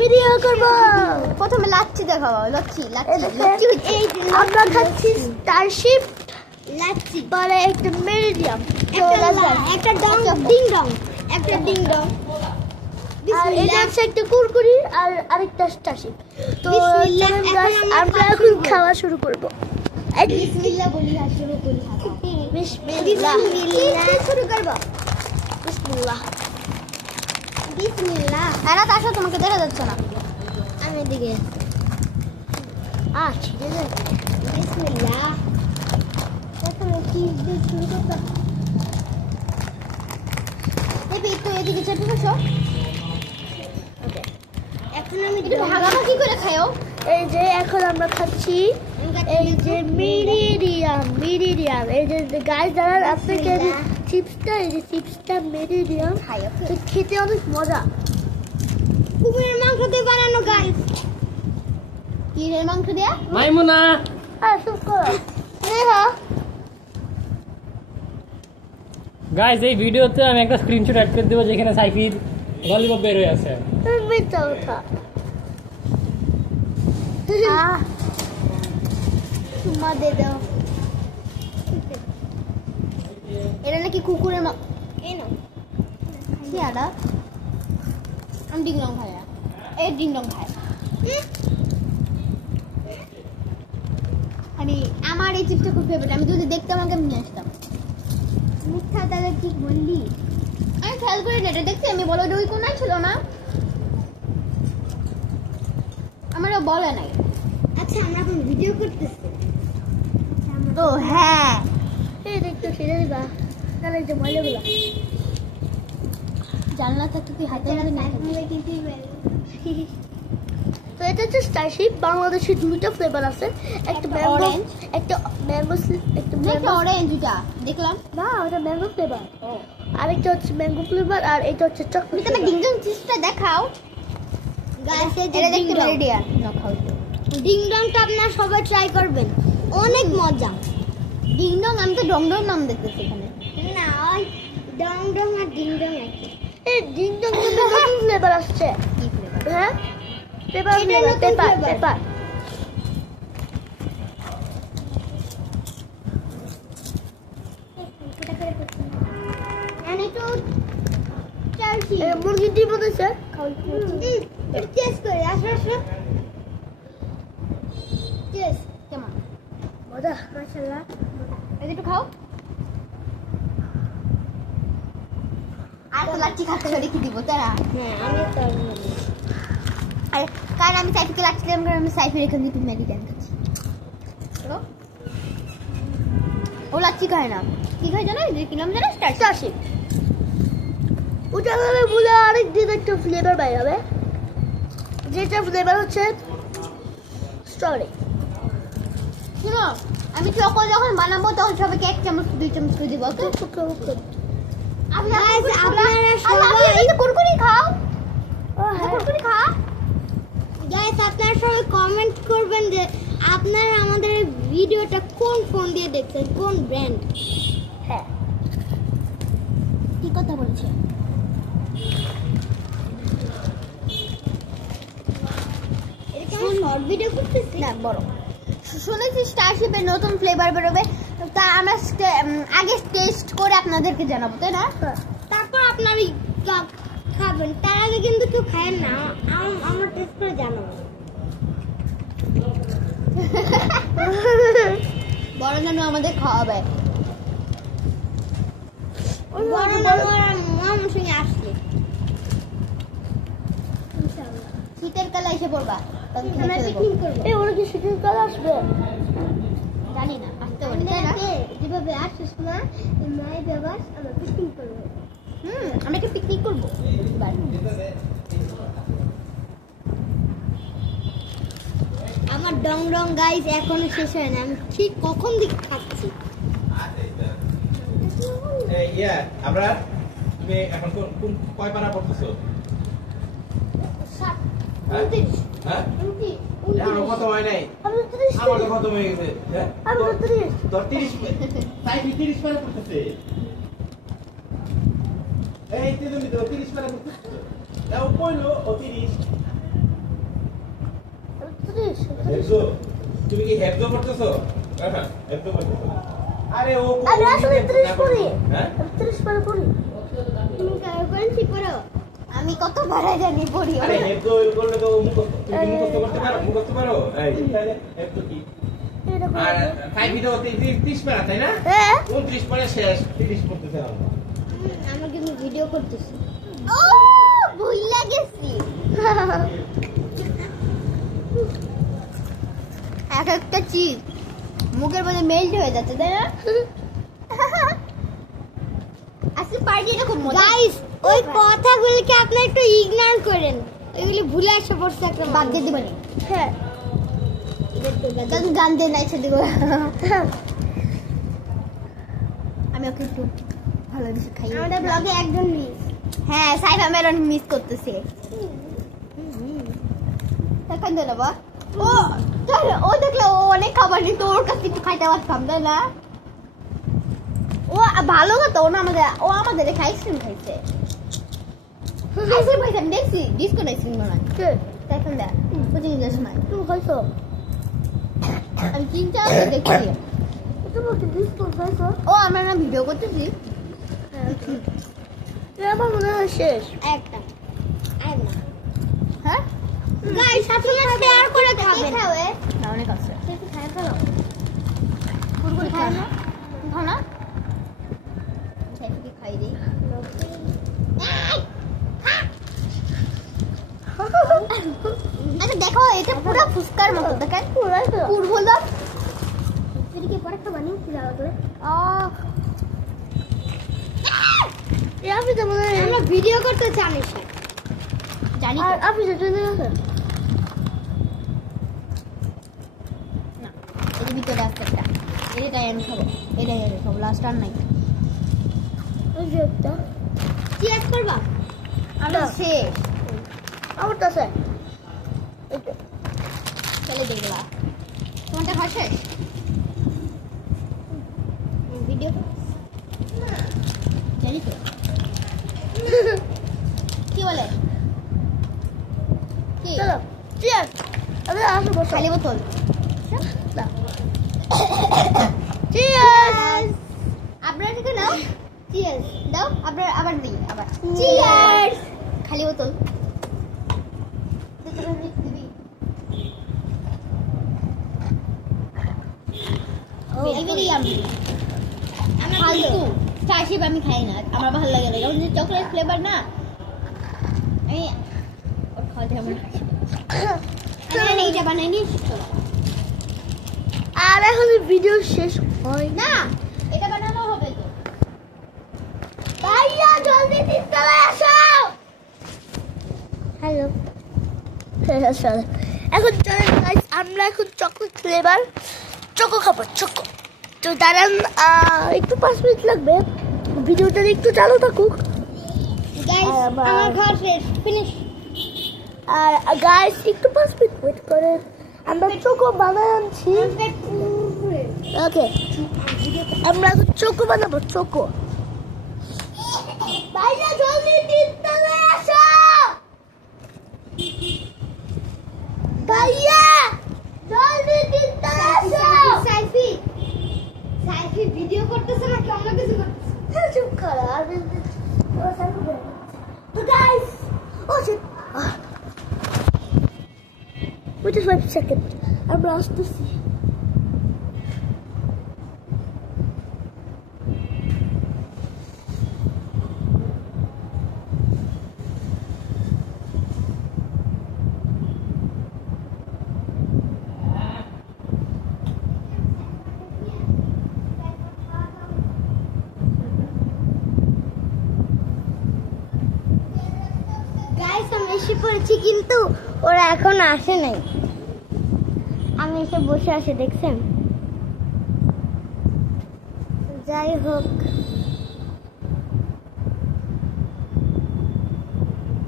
Video করব। প্রথমে লাচ্ছি দেখাবো। লাচ্ছি আমরা খাচ্ছি স্টারশিপ লাচ্ছি, পরে একটা মিডিয়াম, একটা ডং ডিং ডং, একটা ডিং ডং, আর এটা হচ্ছে একটা কুরকুরি আর আরেকটা স্টারশিপ। তো আমরা এখন খাওয়া শুরু করব। বিসমিল্লাহ বলি আর শুরু করি। বিসমিল্লাহ শুরু করব। বিসমিল্লাহ বিসমিল্লাহ। এরা তার সাথে তোমাকে দেখা যাচ্ছে না। আমি এদিকে ঠিক আছে। বিসমিল্লাহ। প্রথমে কি দিয়ে শুরু করতে? একটু এদিকে চেপে বসো। ওকে, এখন আমি একটু ভাগাভাগি করে খাও। এই যে এখন আমরা খাচ্ছি এই যে মিডিয়াম। এই যে গাইস দাঁড়ান, আপনাকে চিপসটা, এই যে চিপসটা মিডিয়াম তো খেতে অনেক মজা। কুমিরের মাংস দিয়ে বানানো গাইস। কিরের মাংস দিয়ে মাইমুনা চুপ করো। হ্যাঁ গাইস, এই ভিডিওতে আমি একটা স্ক্রিনশট অ্যাড করে দেব যেখানে সাইফির ললিপপ বের হয়ে আছে। মিথ্যা কথা। চুমা দে দাও। এটা নাকি কুকুরের এই না কি আদা? আমি ডিং ডং খাই না। এই ডিং ডং খাই। আমার এই চিপসটা খুব ফেভারিট। আমি যদি দেখতাম আমাকে নিয়ে আসতাম। মিথ্যা তাহলে ঠিক বললি? আমি খেয়াল করে নেটে দেখছি, আমি বলো ওই কোনায় ছিল না, আমারও বলে নাই। আচ্ছা, আমরা এখন ভিডিও করতেছি তো হ্যাঁ, এই দেখতে ছেড়ে দিবা তাহলে যে ময়লাগুলো জানলা থাকতে তুই হাতে ধরে না। তো এটা হচ্ছে স্টারশিপ। বাংলাদেশে দুটো ফ্লেভার আছে, একটা ম্যাঙ্গো, অরেঞ্জ, একটা ম্যাঙ্গো, একটা অরেঞ্জ। এটা দেখলাম না, ওটা ম্যাঙ্গো ফ্লেভার। আরেকটা হচ্ছে ম্যাঙ্গো ফ্লেভার, আর এটা হচ্ছে চকলেট। তুমি ডিং ডং চিপসটা দেখাও। গাইস, এটা দেখতে রেডিয়া না খাও। ডিং ডংটা আপনারা সবাই ট্রাই করবেন, অনেক মজা। ডিং ডং, আমি তো ডং ডং নাম দেখতেছি এখানে। না, ওই ডং ডং আর ডিং ডং একই। এই ডিং ডং এর নতুন ফ্লেভার আসছে। কি ফ্লেভার? হ্যাঁ, পেপার, পেপার, পেপার। মুরগি ডিম বলেছে টেস্ট করে আসো। টেস্ট কেমন? মজা, মাশাআল্লাহ। এই একটু খাও। আর তো লাচ্ছি খাতে হলে কি দিব তারা? হ্যাঁ, আমি তো আর কারণ আমি সাইফিকে লাচ্ছি দিলাম, কারণ আমি সাইফের এখান থেকে মেডিকেন খাচ্ছি। ও লাচ্ছি খায় না, কি খায় জানো? যে কি নাম জানো? স্টারশিপ। ওটা হবে বলে আরেক দিন একটা ফ্লেভার বাইরে হবে, যেটা ফ্লেভার হচ্ছে স্ট্রবেরি। শুনো, আমি চকো যখন বানাবো তখন সবাইকে 1 চামচ 2 চামচ করে দিব। ওকে? আপনারা কুরকুরি খাও। কুরকুরি খা। গাইস, আপনারা সবাই কমেন্ট করবেন যে আপনারা আমাদের ভিডিওটা কোন ফোন দিয়ে দেখছেন, কোন ব্র্যান্ড। হ্যাঁ, কি কথা বলছে? এটা শর্ট ভিডিও করতেছি না, বড়। শুনেছি স্টারশিপের নতুন ফ্লেভার বেরোবে, তা আমরা আগে টেস্ট করে আপনাদেরকে জানাবো, তাই না? তারপর আপনারা খাবেন, তার আগে কিন্তু কেউ খায় না। আমার টেস্ট করে জানাবো। বড় নানু আমাদের খাওয়াবে। বড় নানু আর মামার সঙ্গে আসলে শীতের কালে এসে পড়বা, তখন আমরা খেতে দেবো। পিকনিক করব। এই ওরা কি শীতের কাল আসবে? জানি না, আসতে পারি, তাই না? যেভাবে আসিস না, মায়ের ব্যবহার আমরা পিকনিক করবো। আমরা একটা পিকনিক করবো এবার। আমার ডং ডং গাইস এখনো শেষ হয় না, আমি ঠিক কখন দিকে খাচ্ছি। আমরা তুমি এখন কোন কয় পারা পড়তেছো? হ্যাঁ, আমার কত হয় নাই, আমার তো খতম হয়ে গেছে। তোর 30 পারা পড়তেছে। এই তুমি তো 30 পারা পড়তেছো। দাও কইলো ও 30 30 হেফজো তুমি কি হেফজো করতেছো হ্যাঁ হেফজো করতেছো আরে ও আমি আসলে 30 পড়ি হ্যাঁ 30 পড়ে পড়ি তুমি কোন কি পড়ো আমি কত বাড়াই জানি পড়ি আরে হেফজো করলে তো মুখস্থ তুমি মুখস্থ করতে পারো মুখস্থ পারো এই তাহলে হেফজো কি আর 5 তো 30 পারা তাই না হ্যাঁ 29 পরে শেষ 30 পড়তেছে আমার কিন্তু ভিডিও করতেছি ও ভুল লাগেছি এক একটা চিজ মুখের মধ্যে মেল্ট হয়ে যাচ্ছে তাই না আজকে পার্টিটা খুব মজা গাইস ওই কথাগুলোকে আপনি একটু ইগনোর করেন এগুলি ভুলে আসে পড়ছে একটা বাদ দিয়ে দিবেন হ্যাঁ তাহলে গান দিয়ে নাইছে দিব আমি ওকে একটু ভালো কিছু খাই আমাদের ব্লগে একজন মিস হ্যাঁ সাইফা মেরন মিস করতেছে এখন দে না বা ও তাহলে ও দেখলে ও অনেক খাবার নিত ওর কাছে একটু খাইতে পারতাম তাই না ও ভালো কথা ও আমাদের রেখে আইসক্রিম খাইছে আইসক্রিম খাইছে আমি দেখছি ডিসকো আইসক্রিম বানায় কে এখন দেখ কোচিং এর সময় তুমি খাইছো আমি চিন্তা করে দেখছি তুমি কি ডিসকো খাইছো ও আমরা না ভিডিও করতেছি আমার মনে হয় শেষ একটা আর না হ্যাঁ গাইস আপনারা শেয়ার করে খাবেন খাবে না অনেক আছে একটু খাই ফেলো কুরকুরে খাও না খাও না সেটাকে খাই দেই আচ্ছা দেখো এটা পুরো ফুসকার মতো দেখেন পুরাই তো পুর হলো এদিকে পরে একটা বানিয়ে কি লাগবে আপনি তো মনে হয় আমরা ভিডিও করতে জানি জানি আর আপনি তো জেনে গেছেন না এর ভিতরে আছে একটা এটাই আমি খাবো লাস্ট আর নাই ওই যে একটা চিয়ার্স করবা আমরা শেষ আমার তো আছে এটা চলে দেখলা তোমারটা খাওয়া শেষ ভিডিও জানি তো কি বলে কি চলো চিয়ার আমি আসো বসো খালি বোতল চিয়ার আপনারা ঠিক নাও চিয়ার্স দাও আবার দিই আবার চিয়ার্স খালি বোতল এগুলি আমি ফালতু স্টারশিপ আমি খাই না আমার ভালো লাগে না কারণ চকলেট ফ্লেভার না আমি ওর খাওয়াতে আমার আমি এইটা বানাই নিয়ে চলো আর এখন ভিডিও শেষ হয় না এটা বানানো হবে তো ভাইয়া জলদি চলে আসো হ্যালো এখন চলেন গাইস আমরা এখন চকলেট ফ্লেভার চকো খাবো চকো তো দাঁড়ান একটু 5 মিনিট লাগবে ভিডিওটা একটু চালু থাকুক গাইস আমার খাওয়া শেষ ফিনিশ আর গাইস একটু 5 মিনিট ওয়েট করেন আমরা চকো বানায় আনছি ওকে আমরা এখন চকো বানাবো চকো ভাইয়া জলদি চলে আসো ভাইয়া জলদি চলে আসো সাইফি ভিডিও করতেছ না কেমন কিছু করতেছ চুপ করো আর তো guys O sheet Wait just 5 seconds. I'm lost to see. Guys, আমি এসে পড়েছি কিন্তু ওরা এখন আসে নাই আমি এসে বসে আছি দেখছেন যাই হোক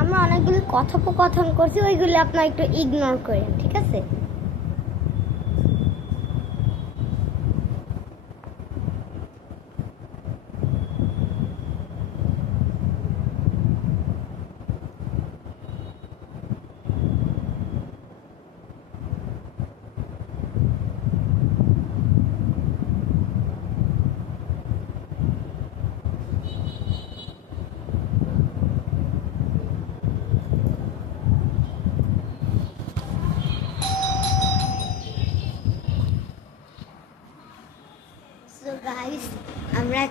আমি অনেকগুলো কথোপকথন করছি ওইগুলো আপনারা একটু ইগনোর করেন ঠিক আছে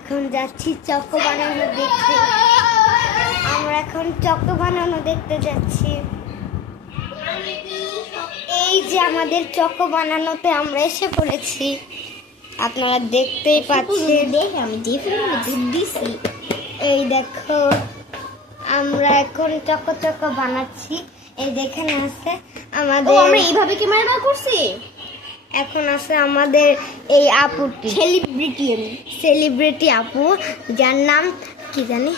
এখন যাচ্ছি চকো বানানো দেখতে। আমরা এখন চকো বানানো দেখতে যাচ্ছি। এই যে আমাদের চকো বানানোতে আমরা এসে পড়েছি, আপনারা দেখতেই পাচ্ছেন। দেখে আমি দিছি। এই দেখো আমরা এখন চকো চকো বানাচ্ছি। এই দেখেন আছে আমাদের, আমরা এইভাবে কি মারা করছি। এখন আছে আমাদের এই আপুটি, সেলিব্রিটি আপু, যার নাম কি জানি,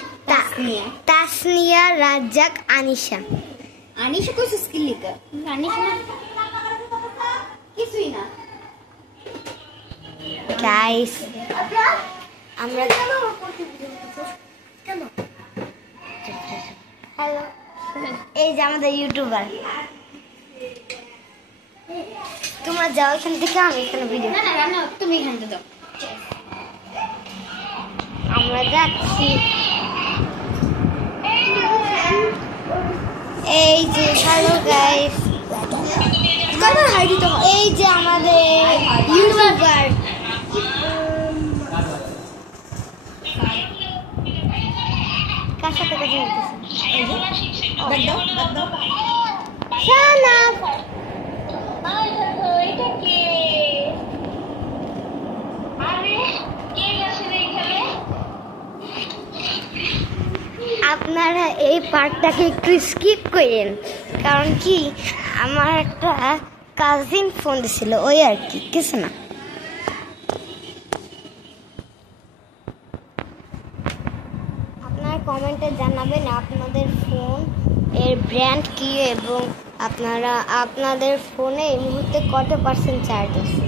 তাসনিয়া রাজ্জাক আনিশা। আনিশা কইছে স্কিল লিখা, আনিশা কিছুই না। গাইস আমরা হ্যালো, এই যে আমাদের ইউটিউবার। তোমরা যাও এখান থেকে, আমি এখানে ভিডিও। না না না, তুমি এখান থেকে যাও। আমরা যাচ্ছি। এই যে হ্যালো গাইস, এই যে আমাদের ইউটিউবার। কার সাথে কথা আপনারা এই পার্টটাকে একটু স্কিপ করেন, কারণ কি আমার একটা কাজিন ফোন দিছিল, ওই আর কি, কিছু না। আপনারা কমেন্টে জানাবেন আপনাদের ফোন এর ব্র্যান্ড কি এবং আপনারা আপনাদের ফোনে এই মুহূর্তে কত % চার্জ আছে।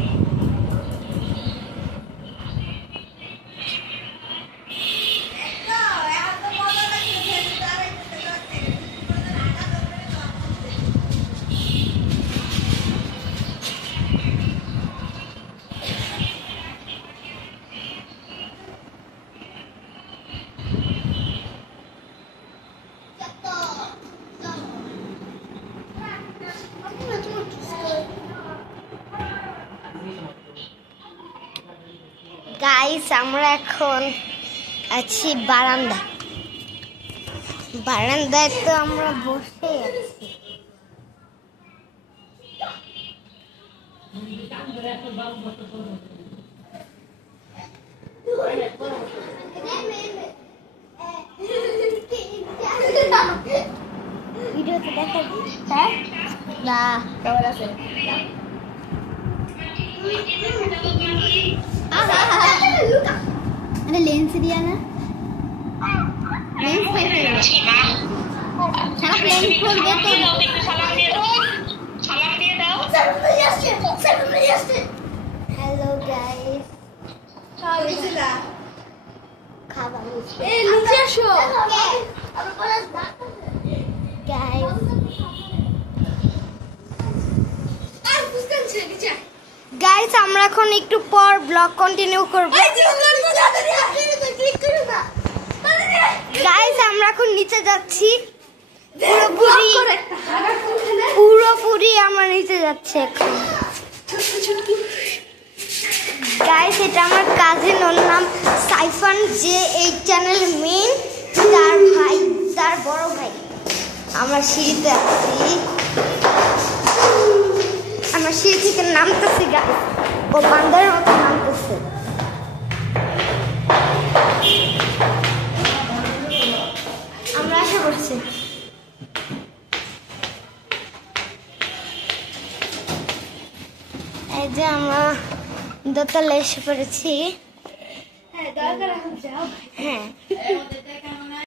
গাইস আমরা এখন আছি বারান্দায় তো আমরা বসে আছি। ভিডিওতে দেখা হ্যাঁ না কেমন আছে? লেন্স দিয়া না, লেন্স সারা প্লেন করবে তো। হ্যালো গাইস, খাবার গাইস আমরা এখন একটু পর ব্লগ কন্টিনিউ করব। গাইস আমরা এখন নিচে যাচ্ছি, পুরোপুরি আমরা নিচে যাচ্ছি এখন। গাইস এটা আমার কাজিন, ওর নাম সাইফান, যে এই চ্যানেল মেইন, তার ভাই, তার বড় ভাই। আমরা সিঁড়িতে আছি, আমরা সিঁড়ি থেকে নামতেছি গাইস, ও বান্দারের মতো নামতেছে। আমরা এসে পড়ছি। এই যে আমরা দোতলায় এসে পড়েছি। হ্যাঁ